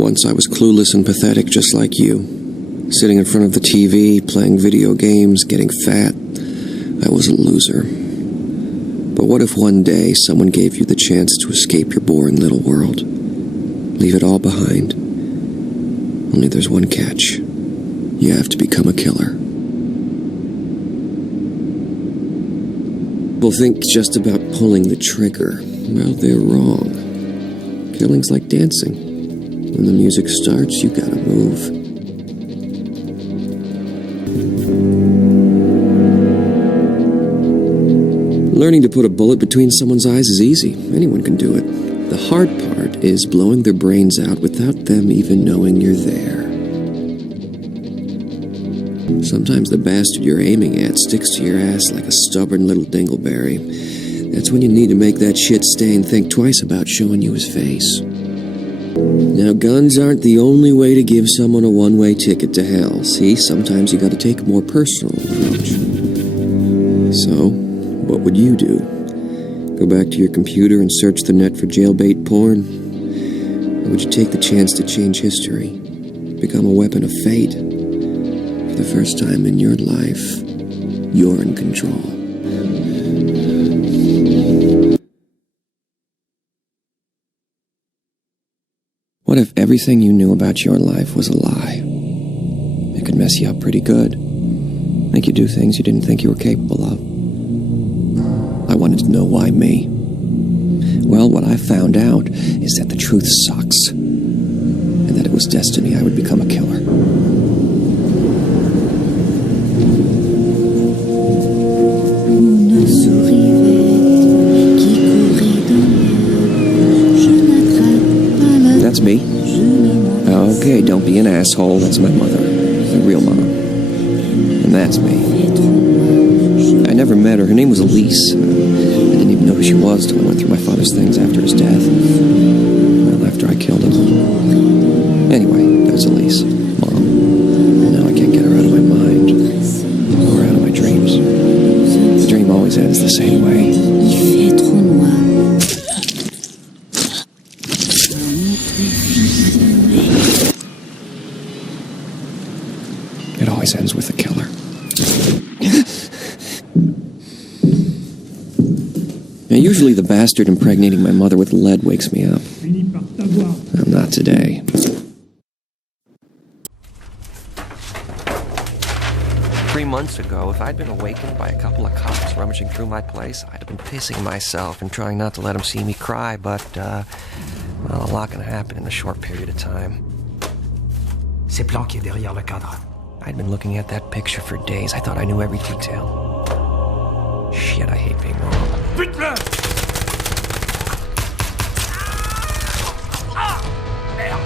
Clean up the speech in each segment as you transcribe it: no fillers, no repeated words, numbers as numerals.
Once I was clueless and pathetic just like you. Sitting in front of the TV, playing video games, getting fat. I was a loser. But what if one day someone gave you the chance to escape your boring little world? Leave it all behind. Only there's one catch. You have to become a killer. People think just about pulling the trigger. Well, they're wrong. Killing's like dancing. When the music starts, you gotta move. Learning to put a bullet between someone's eyes is easy. Anyone can do it. The hard part is blowing their brains out without them even knowing you're there. Sometimes the bastard you're aiming at sticks to your ass like a stubborn little dingleberry. That's when you need to make that shit stay and think twice about showing you his face. Now, guns aren't the only way to give someone a one-way ticket to hell. See, sometimes you gotta take a more personal approach. So, what would you do? Go back to your computer and search the net for jailbait porn? Or would you take the chance to change history? Become a weapon of fate? For the first time in your life, you're in control. What if everything you knew about your life was a lie? It could mess you up pretty good. Make you do things you didn't think you were capable of. I wanted to know why me. Well, what I found out is that the truth sucks. And that it was destiny I would become a killer. That's me. Okay, don't be an asshole. That's my mother. My real mom. And that's me. I never met her. Her name was Elise. I didn't even know who she was till I went through my father's things after his death. Well, after I killed him. Anyway, that's Elise. Mom. And now I can't get her out of my mind. Or out of my dreams. The dream always ends the same way. It always ends with a killer. Now, usually the bastard impregnating my mother with lead wakes me up. Well, not today. Three months ago, if I'd been awakened by a couple of cops rummaging through my place, I'd have been pissing myself and trying not to let them see me cry, but, well, a lot can happen in a short period of time. C'est planqué derrière le cadre. I'd been looking at that picture for days. I thought I knew every detail. Shit, I hate being wrong. Vite-le! Ah! Merde!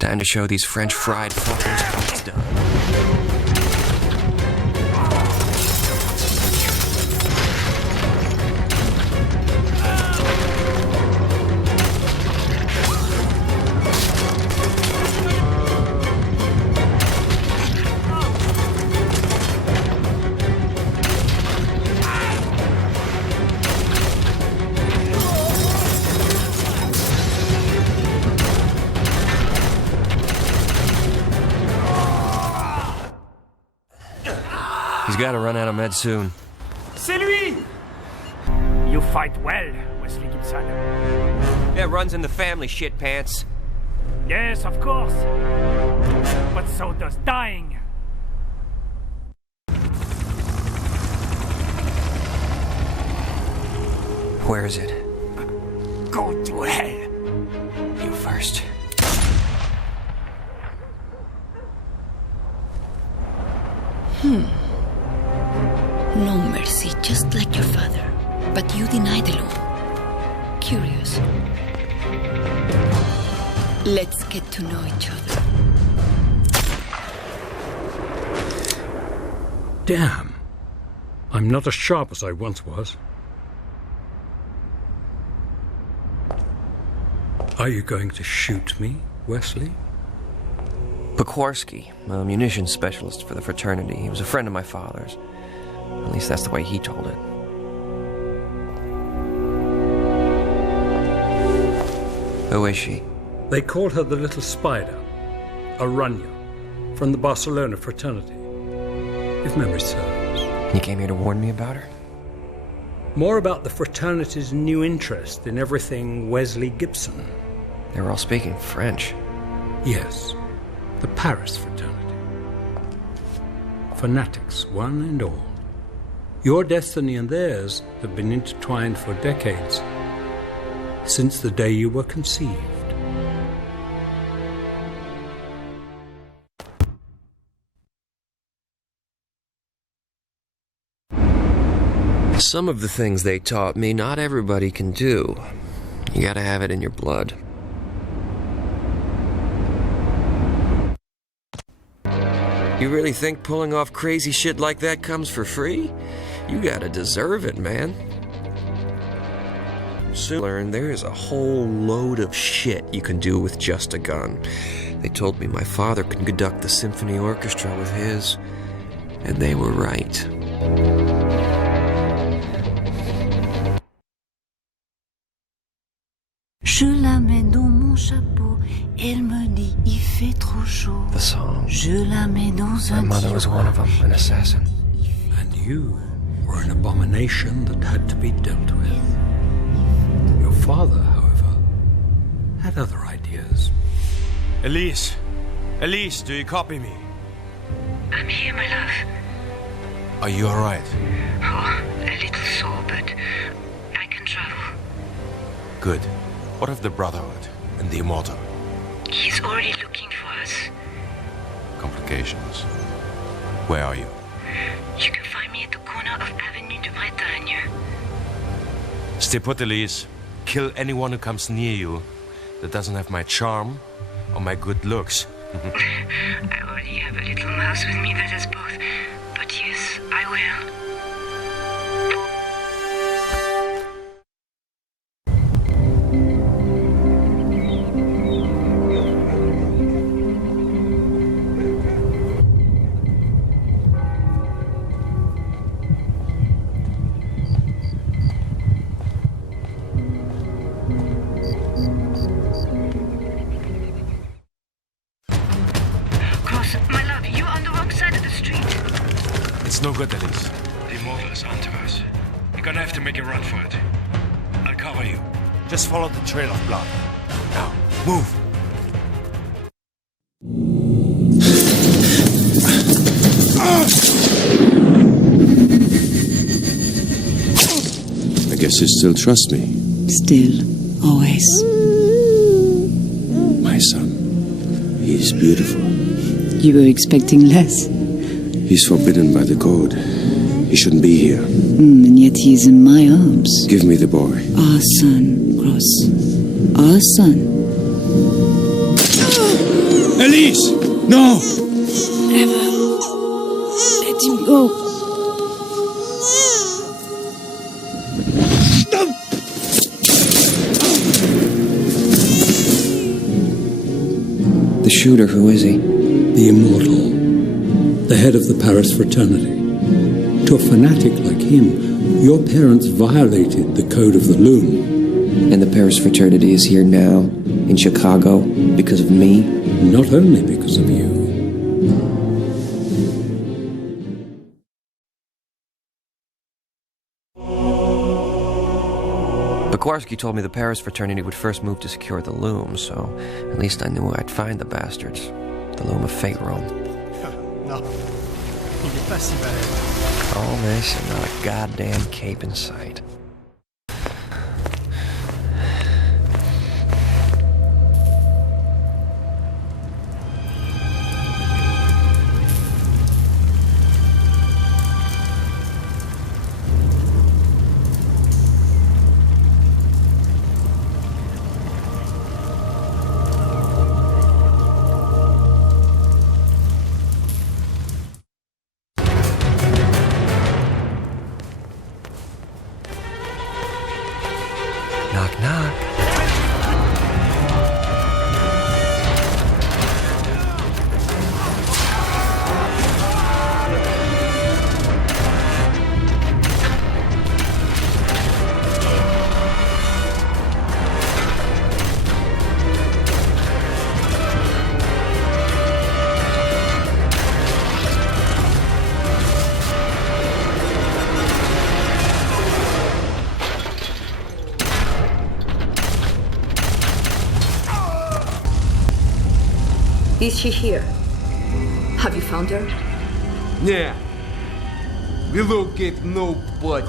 Time to show these French fried fuckers how it's done. He's got to run out of meds soon. C'est lui! You fight well, Wesley Gibson. That runs in the family, shit pants. Yes, of course. But so does dying. Where is it? Go to hell. You first. No mercy, just like your father. But you deny the law. curious. Let's get to know each other. Damn. I'm not as sharp as I once was. Are you going to shoot me, Wesley? Pekorsky, a munitions specialist for the fraternity. He was a friend of my father's. At least that's the way he told it. Who is she? They called her the Little Spider, Aranya, from the Barcelona fraternity, if memory serves. You came here to warn me about her? More about the fraternity's new interest in everything Wesley Gibson. They were all speaking French. Yes, the Paris fraternity. Fanatics, one and all. Your destiny and theirs have been intertwined for decades, since the day you were conceived. Some of the things they taught me, not everybody can do. You gotta have it in your blood. You really think pulling off crazy shit like that comes for free? You gotta deserve it, man. Soon learn there is a whole load of shit you can do with just a gun. They told me my father could conduct the symphony orchestra with his, and they were right. Je la mets dans mon chapeau, elle me dit il fait trop chaud. The song. Je la mets dans My un mother was one of them, an assassin. And you were an abomination that had to be dealt with. Your father, however, had other ideas. Elise! Elise, do you copy me? I'm here, my love. Are you alright? Oh, a little sore, but I can travel. Good. What of the Brotherhood and the Immortal? He's already looking for us. Complications. Where are you? You can find me at the corner of Avenue de Bretagne. Stay put, Elise. Kill anyone who comes near you that doesn't have my charm or my good looks. I already have a little mouse with me that has both. But yes, I will. No good, Elise. The Immortal is onto us. We're gonna have to make a run for it. I'll cover you. Just follow the trail of blood. Now, move! I guess you still trust me. Still, always. My son. He's beautiful. You were expecting less. He's forbidden by the code. He shouldn't be here. And yet he is in my arms. Give me the boy. Our son, Gross. Our son. Elise! No! Never. Let him go. The shooter, who is he? The Immortal. The head of the Paris fraternity. To a fanatic like him, your parents violated the code of the Loom. And the Paris fraternity is here now, in Chicago, because of me? Not only because of you. Pekorsky told me the Paris fraternity would first move to secure the Loom, so at least I knew I'd find the bastards. The Loom of Fate Rome. Non, il est pas si balèze. All this and not a goddamn cape in sight. Knock, knock. Is she here? Have you found her? Nah. We locate no body.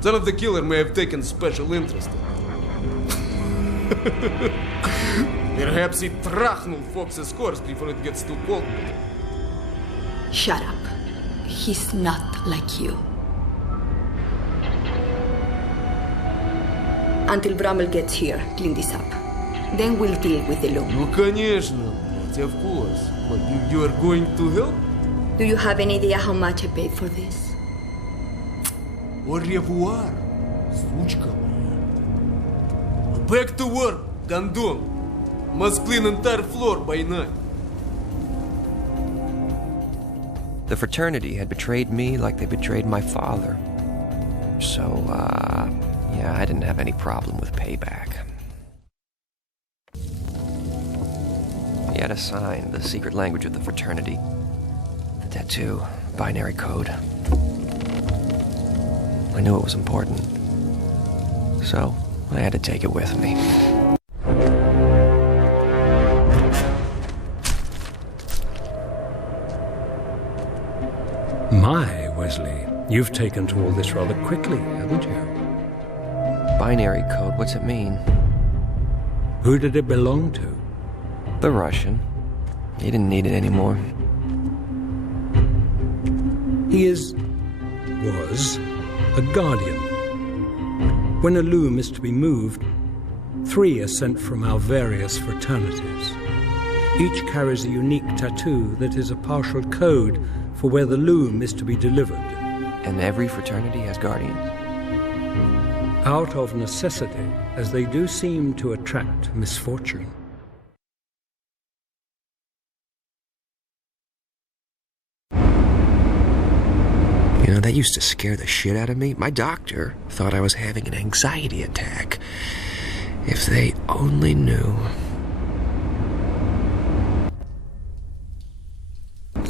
Son of the killer may have taken special interest in her. Perhaps he trachnul Fox's horse before it gets too cold. Shut up. He's not like you. Until Brummel gets here, clean this up. Then we'll deal with the loom. Ну, конечно, of course. But you are going to help? Do you have any idea how much I paid for this? Au revoir, сучка моя. Back to work, Gondon. Must clean entire floor by night. The fraternity had betrayed me like they betrayed my father. So, yeah, I didn't have any problem with payback. He had a sign, the secret language of the fraternity. The tattoo, binary code. I knew it was important. So, I had to take it with me. My, Wesley, you've taken to all this rather quickly, haven't you? Binary code, what's it mean? Who did it belong to? The Russian. He didn't need it anymore. He was a guardian. When a loom is to be moved, 3 are sent from our various fraternities. Each carries a unique tattoo that is a partial code for where the loom is to be delivered. And every fraternity has guardians? Out of necessity, as they do seem to attract misfortune. You know, that used to scare the shit out of me. My doctor thought I was having an anxiety attack. If they only knew.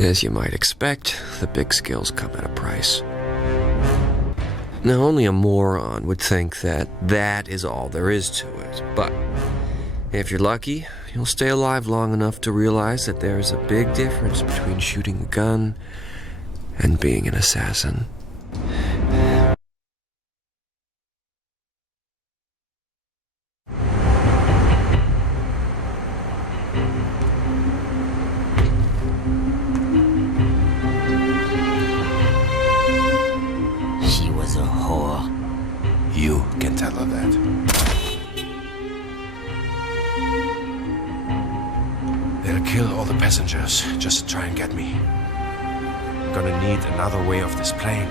As you might expect, the big skills come at a price. Now, only a moron would think that that is all there is to it. But if you're lucky, you'll stay alive long enough to realize that there's a big difference between shooting a gun and being an assassin. She was a whore. You can tell her that. They'll kill all the passengers just to try and get me. I'm gonna need another way off this plane.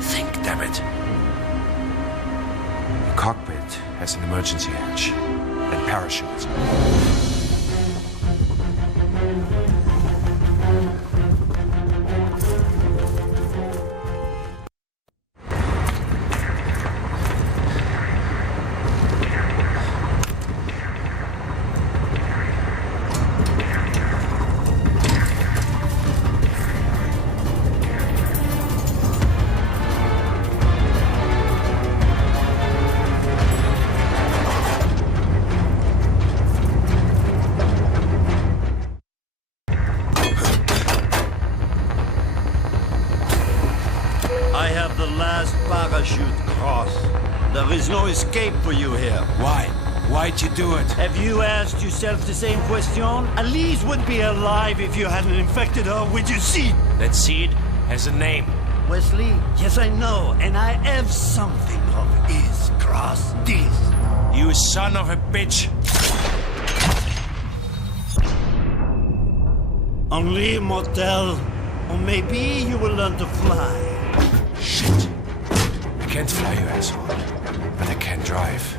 Think, damn it. The cockpit has an emergency hatch and parachutes. I have the last parachute cross. There is no escape for you here. Why? Why'd you do it? Have you asked yourself the same question? Elise would be alive if you hadn't infected her with your seed. That seed has a name. Wesley, yes I know, and I have something of his cross this. You son of a bitch. Henri Motel, or maybe you will learn to fly. Shit. I can't fly, you asshole. But I can. can't drive.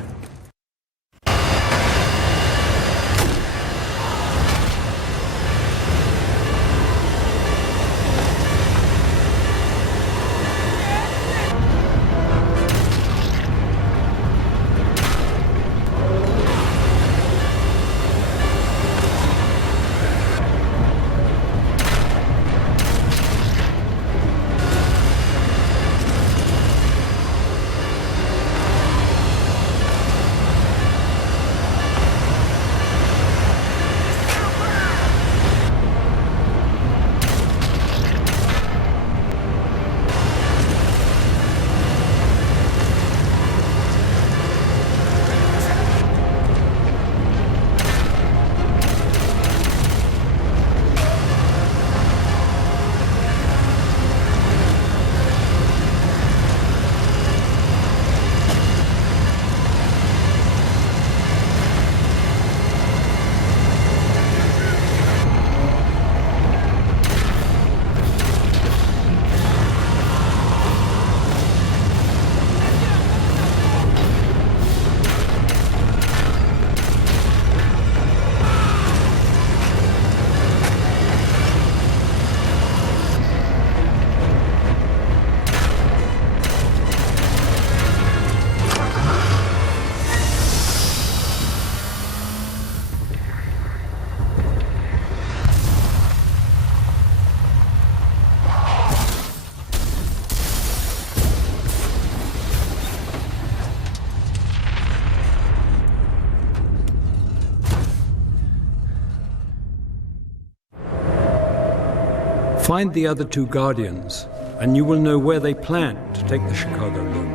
Find the other two Guardians, and you will know where they plan to take the Chicago Loom.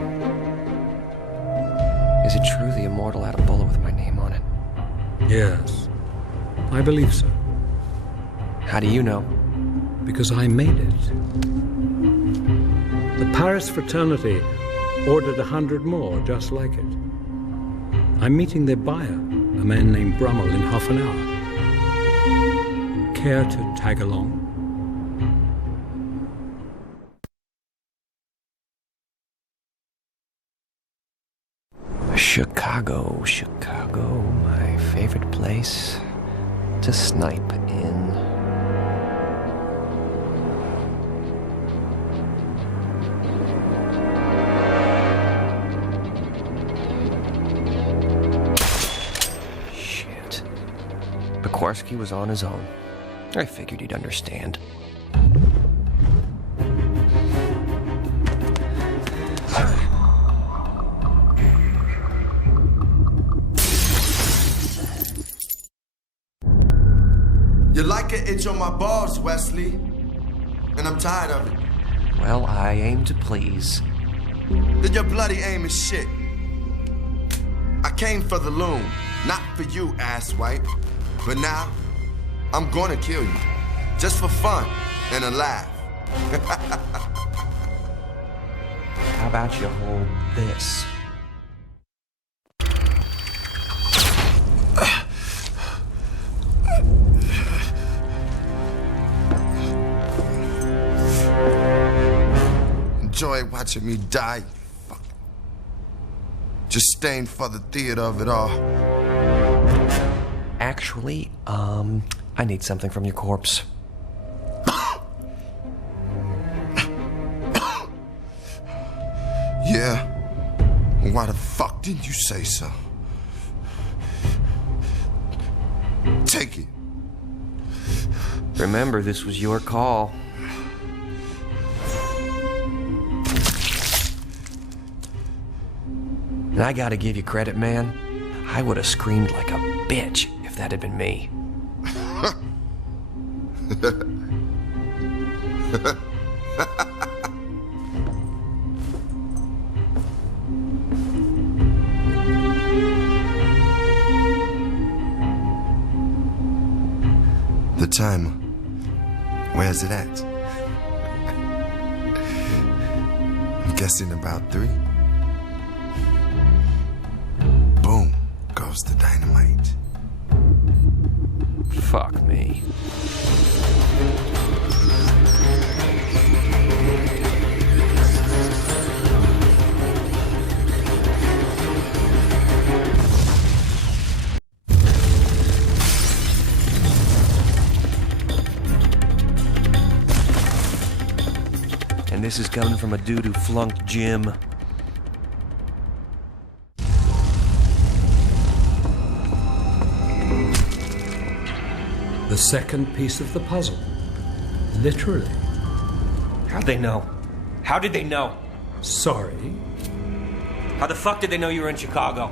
Is it true the Immortal had a bullet with my name on it? Yes, I believe so. How do you know? Because I made it. The Paris fraternity ordered 100 more just like it. I'm meeting their buyer, a man named Brummel, in half an hour. Care to tag along? Chicago, my favorite place to snipe in. Shit. Pekorsky was on his own. I figured he'd understand. You like an itch on my balls, Wesley, and I'm tired of it. Well, I aim to please. Then your bloody aim is shit. I came for the loom, not for you, asswipe. But now, I'm gonna kill you, just for fun and a laugh. How about you hold this? Enjoy watching me die, you fuck. Just staying for the theater of it all. Actually, I need something from your corpse. Yeah? Why the fuck didn't you say so? Take it. Remember, this was your call. And I gotta give you credit, man. I would have screamed like a bitch if that had been me. The timer. Where's it at? I'm guessing about 3. Boom goes the dynamite. Fuck me. This is coming from a dude who flunked gym. The second piece of the puzzle. Literally. How'd they know? How did they know? Sorry? How the fuck did they know you were in Chicago?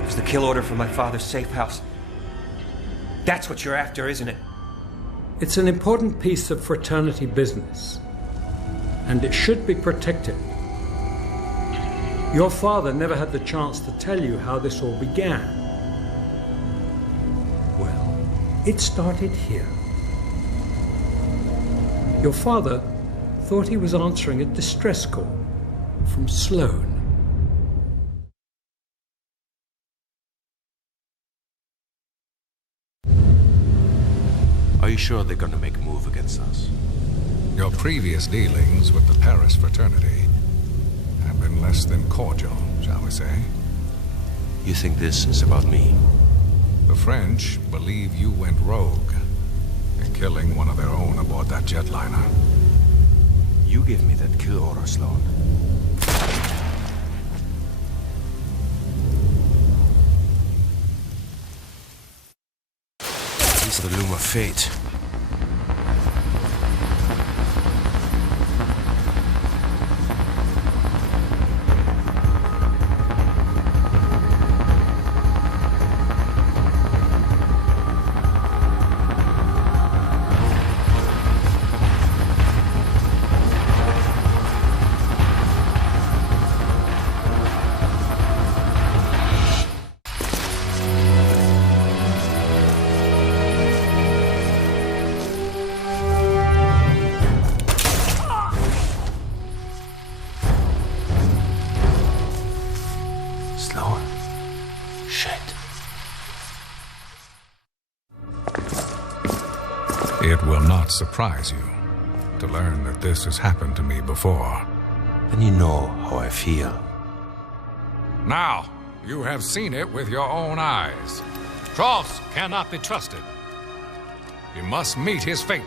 It was the kill order from my father's safe house. That's what you're after, isn't it? It's an important piece of fraternity business, and it should be protected. Your father never had the chance to tell you how this all began. Well, it started here. Your father thought he was answering a distress call from Sloan. Are you sure they're gonna make a move against us? Your previous dealings with the Paris fraternity have been less than cordial, shall we say. You think this is about me? The French believe you went rogue in killing one of their own aboard that jetliner. You give me that kill order, Sloan. These are the loom of fate. It will not surprise you to learn that this has happened to me before. Then you know how I feel. Now, you have seen it with your own eyes. Tross cannot be trusted. You must meet his fate.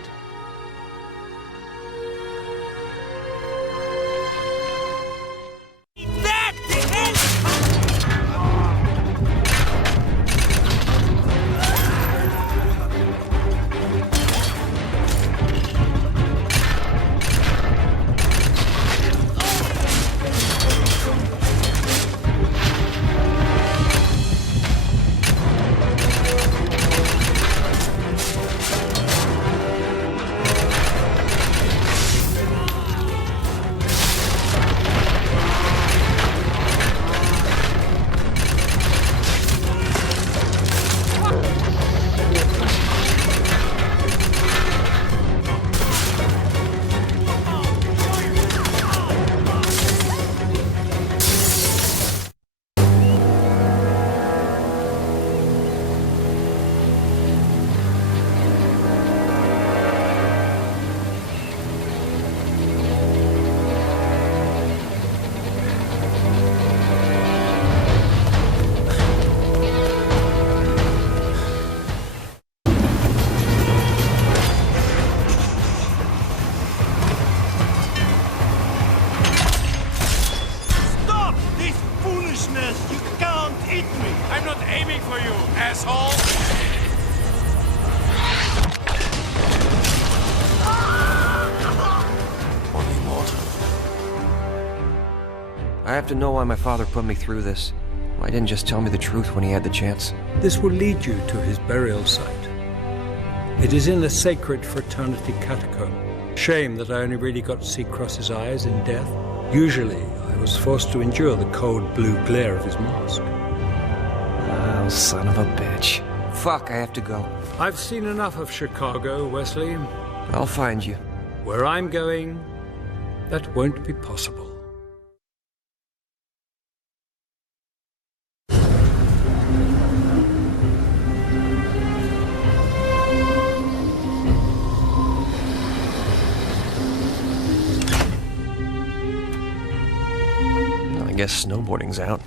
You can't hit me! I'm not aiming for you, asshole! Only mortal. I have to know why my father put me through this. Why didn't just tell me the truth when he had the chance? This will lead you to his burial site. It is in a sacred fraternity catacomb. Shame that I only really got to see Cross's eyes in death. Usually, I was forced to endure the cold blue glare of his mask. Oh, son of a bitch. Fuck, I have to go. I've seen enough of Chicago, Wesley. I'll find you. Where I'm going, that won't be possible. I guess snowboarding's out.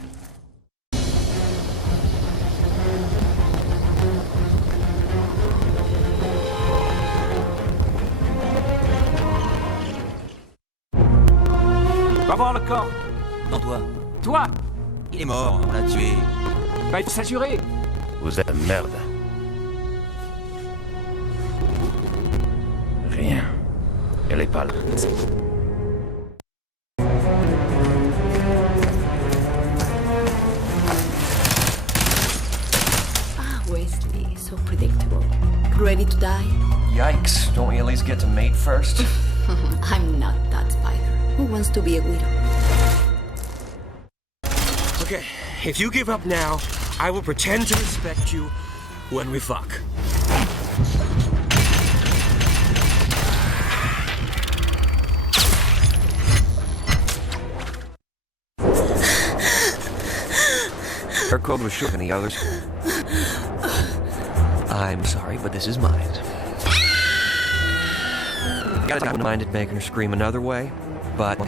Va voir le corps. Non, toi. Toi. Il est mort, on l'a tué. Bah, il faut s'assurer. Vous êtes une merde. Rien. Elle est pas là. Ah, Wesley, so predictable. Ready to die? Yikes. Don't we at least get to mate first? I'm not that spider. Who wants to be a widow? Okay, if you give up now, I will pretend to respect you when we fuck. Her code was short than the others. I'm sorry, but this is mine. I wouldn't mind it making her scream another way, but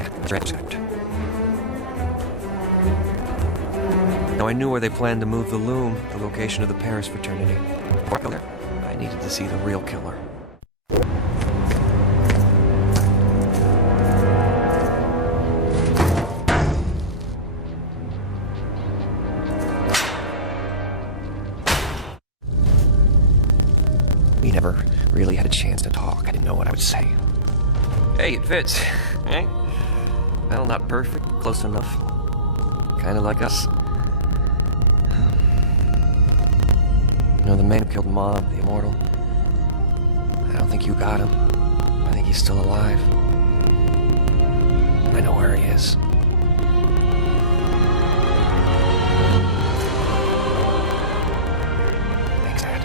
now I knew where they planned to move the loom, the location of the Paris fraternity. I needed to see the real killer. We never really had a chance to talk. I didn't know what I would say. Hey, it fits, right? Well, not perfect, close enough. Kind of like us. You know, the man who killed Mom, the immortal. I don't think you got him. I think he's still alive. I know where he is. Thanks, Dad.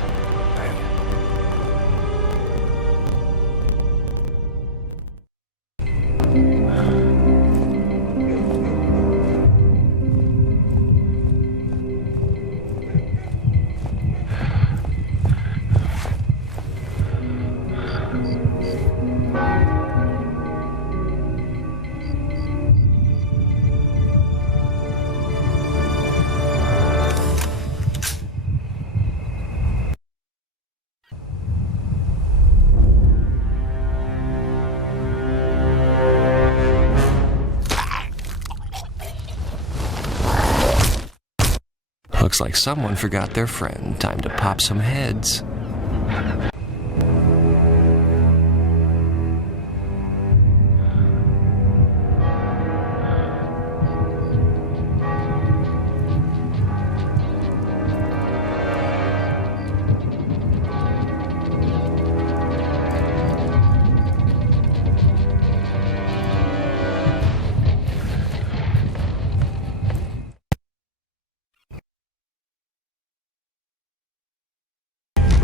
Looks like someone forgot their friend. Time to pop some heads.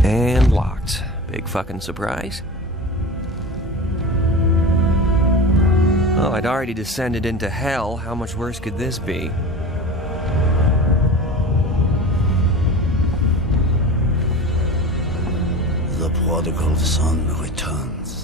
And locked. Big fucking surprise. Oh, I'd already descended into hell. How much worse could this be? The prodigal son returns.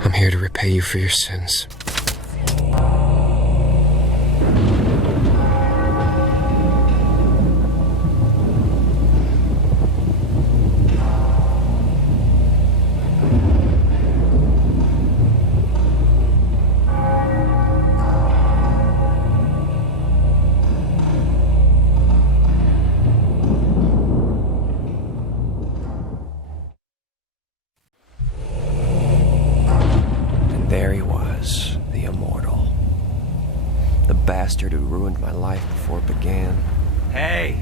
I'm here to repay you for your sins. There he was, my life before it began. Hey,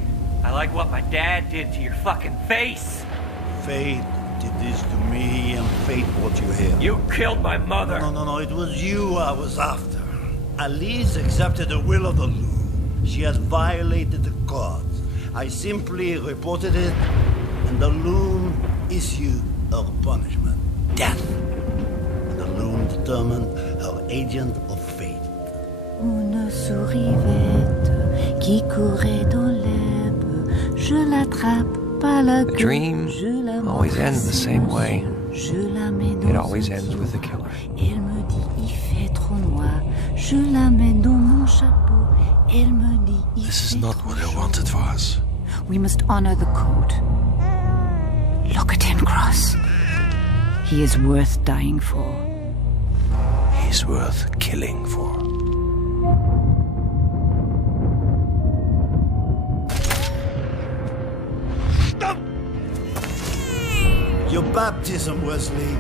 I like what my dad did to your fucking face. Fate did this to me, and fate brought you here. You killed my mother. No, it was you I was after. Alice accepted the will of the loom. She has violated the codes. I simply reported it, and the loom issued her punishment. Death. And the loom determined her agent of fate. Une sourivette qui courait dans l'herbe, je l'attrape par la The queue, dream je la always ends the same way. je la mets dans It always un ends seau. with the killer. Elle me dit il fait trop noir, je la mets dans mon chapeau. Elle me dit il This is fait not trop what I chaud. wanted for us. We must honor the code. Look at him, Cross. He is worth dying for. He's worth killing for. Your baptism, Wesley,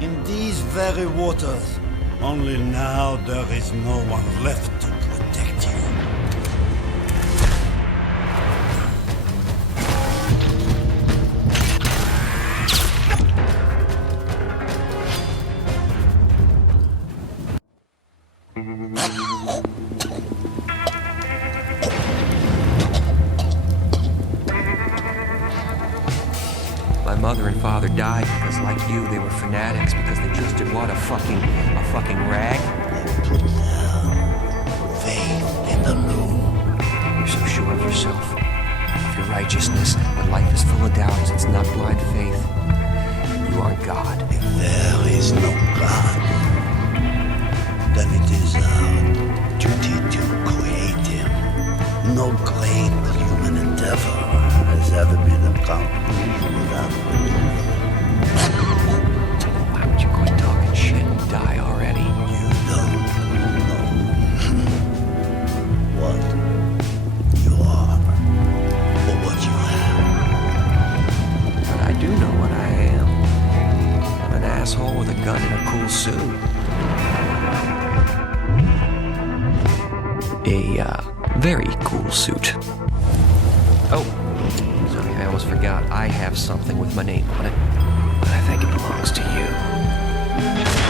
in these very waters. Only now there is no one left to protect you. My mother and father died because, like you, they were fanatics because they trusted what? A fucking rag? Put down faith in the loom. You're so sure of yourself, of your righteousness. When life is full of doubts, it's not blind faith. You are God. If there is no God, then it is our duty to create him. No great human endeavor has ever been accomplished without belief. Why would you quit talking shit and die already? You don't know what you are or what you have. But I do know what I am. I'm an asshole with a gun and a cool suit. A very cool suit. Oh, sorry, I almost forgot. I have something with my name on it, but I think it belongs to you.